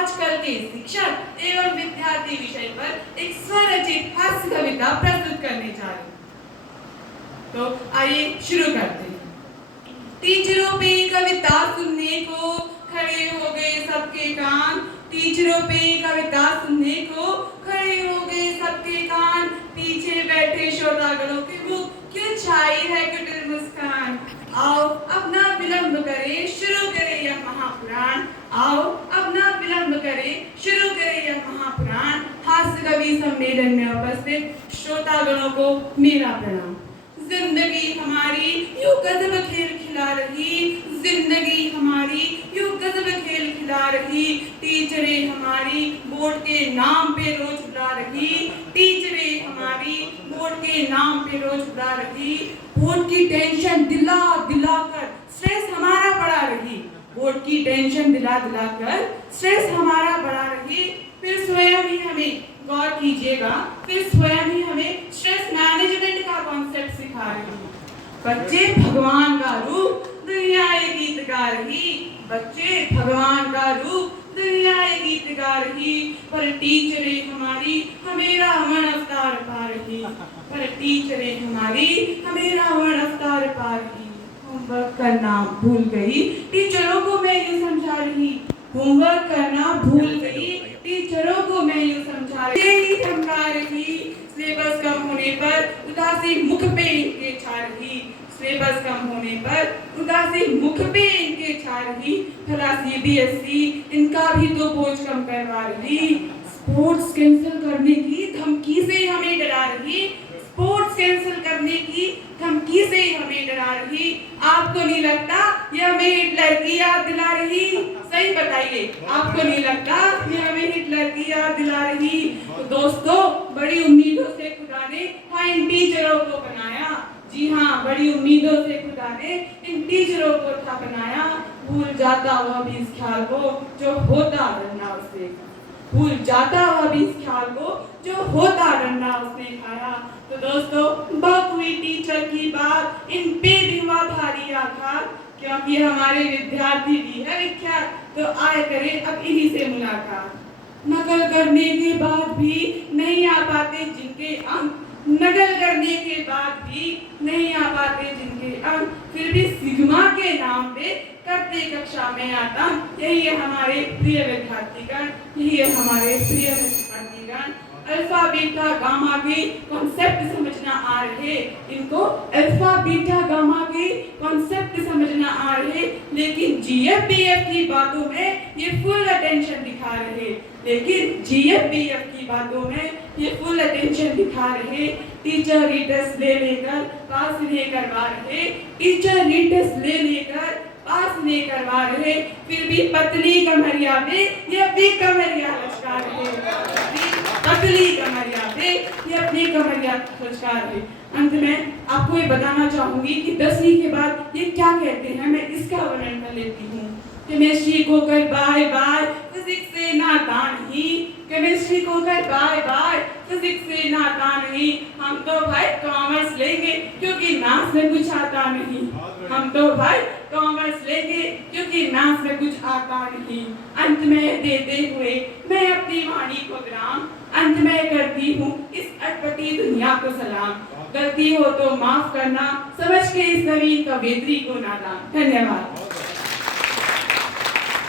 आजकल के शिक्षक एवं विद्यार्थी विषय पर एक स्वरचित हास्य कविता प्रस्तुत करने जा रही हूँ। तो आइए शुरू करते हैं। टीचरों पे कविता सुनने को खड़े हो गए सबके कान, टीचरों पे कविता सुनने को खड़े हो गए सबके कान, पीछे बैठे श्रोतागणों के मुख क्यों छाई है कुटिल मुस्कान। आओ अपना विलंब करें, शुरू करें यह महापुराण, आओ अपना विलंब करें, शुरू करें यह महापुराण। हास्य कवि सम्मेलन में उपस्थित श्रोतागणों को मेरा प्रणाम। जिंदगी हमारी यूं गजब खेल खिला रही, जिंदगी हमारी यूं गजब खेल खिला रही, टीचरें हमारी बोर्ड के नाम पे रोज बुला रही, टीचरें हमारी बोर्ड के नाम पे रोज बुला रही। बोर्ड की टेंशन दिला दिला कर स्ट्रेस हमारा बढ़ा रही, बोर्ड की टेंशन दिला दिला कर स्ट्रेस हमारा बढ़ा रही। फिर स्वयं ही हमें गौर कीजिएगा, फिर स्वयं ही हमें स्ट्रेस मैनेजमेंट का कॉन्सेप्ट सिखा रही है। बच्चे भगवान का रूप, दुनिया एक गीत गा रही, बच्चे भगवान का रूप, दुनिया एक गीत गा रही। पर टीचरें हमारी हमें रावण अवतार पा रही, पर टीचरें हमारी हमें रावण अवतार पा रही। होमवर्क करना भूल गई, टीचरों को मैं यूं समझा रही, होमवर्क करना भूल गई, टीचरों को मैं यूं समझा रही, धमका रही। सिलेबस कम होने पर उदासी मुख पे इनके छा रही, सिलेबस कम होने पर उदासी मुख पे इनके छा रही। भला CBSE इनका भी तो बोझ कम करवा रही, स्पोर्ट्स कैंसिल करने की धमकी से हमें डरा रही, स्पोर्ट्स कैंसिल करने की धमकी से हमें डरा रही। आपको नहीं लगता ये हमें हिटलर की याद दिला रही? सही बताइए, आपको नहीं लगता ये हमें हिटलर की याद दिला रही? तो दोस्तों, बड़ी उम्मीदों से खुदा ने इन टीचरों को बनाया। जी हाँ, बड़ी उम्मीदों से खुदा ने इन टीचरों को था बनाया। भूल जाता वह भी इस ख्याल को जो होता रन्ना उसने, भूल जाता वह भी इस ख्याल को जो होता रन्ना उसने खाया। तो दोस्तों, बात हुई टीचर की बात, इन पे भी हुआ भारी आघात, क्योंकि हमारे विद्यार्थी भी है विख्यात, तो आए करें अब इन्हीं से मुलाकात। नकल करने के बाद भी नहीं आ पाते जिनके अंक, नकल करने के बाद भी नहीं आ पाते जिनके अंक, फिर भी सिग्मा के नाम पे करते कक्षा में आता। यही है हमारे प्रिय विद्यार्थीगण, यही है हमारे प्रिय विद्यार्थीगण। अल्फा बीटा गामा के कॉन्सेप्ट समझना आ रहे इनको, अल्फा बीटा गामा के कॉन्सेप्ट समझना आ रहे, लेकिन GFBF की बातों में ये फुल अटेंशन दिखा रहे, लेकिन GFBF की बातों में ये फुल अटेंशन दिखा रहे। टीचर रीटेस्ट ले लेकर पास नहीं करवा रहे, टीचर रीटेस्ट ले लेकर पास नहीं करवा रहे, फिर भी पतली कमरिया पे ये अपनी कमरिया लचका रहे, पतली कमरिया पे ये अपनी कमरिया लचका रहे। अंत में आपको ये बताना चाहूंगी कि 10वीं के बाद ये क्या कहते हैं, मैं इसका वर्णन कर लेती हूँ। केमिस्ट्री को कर बाय बाय, फिजिक्स से नाता नहीं, केमिस्ट्री को कर बाय बाय, फिजिक्स से नाता नहीं। हम तो भाई कॉमर्स लेंगे क्योंकि मैथ्स में कुछ आता नहीं, हम तो भाई कॉमर्स लेंगे क्योंकि मैथ्स में कुछ आता नहीं। अंत में देते हुए मैं अपनी वाणी को विराम, अंत में करती हूँ इस अटपटी दुनिया को सलाम। गलती हो तो माफ करना, समझ के इस नवीन कवयित्री को नादान। धन्यवाद।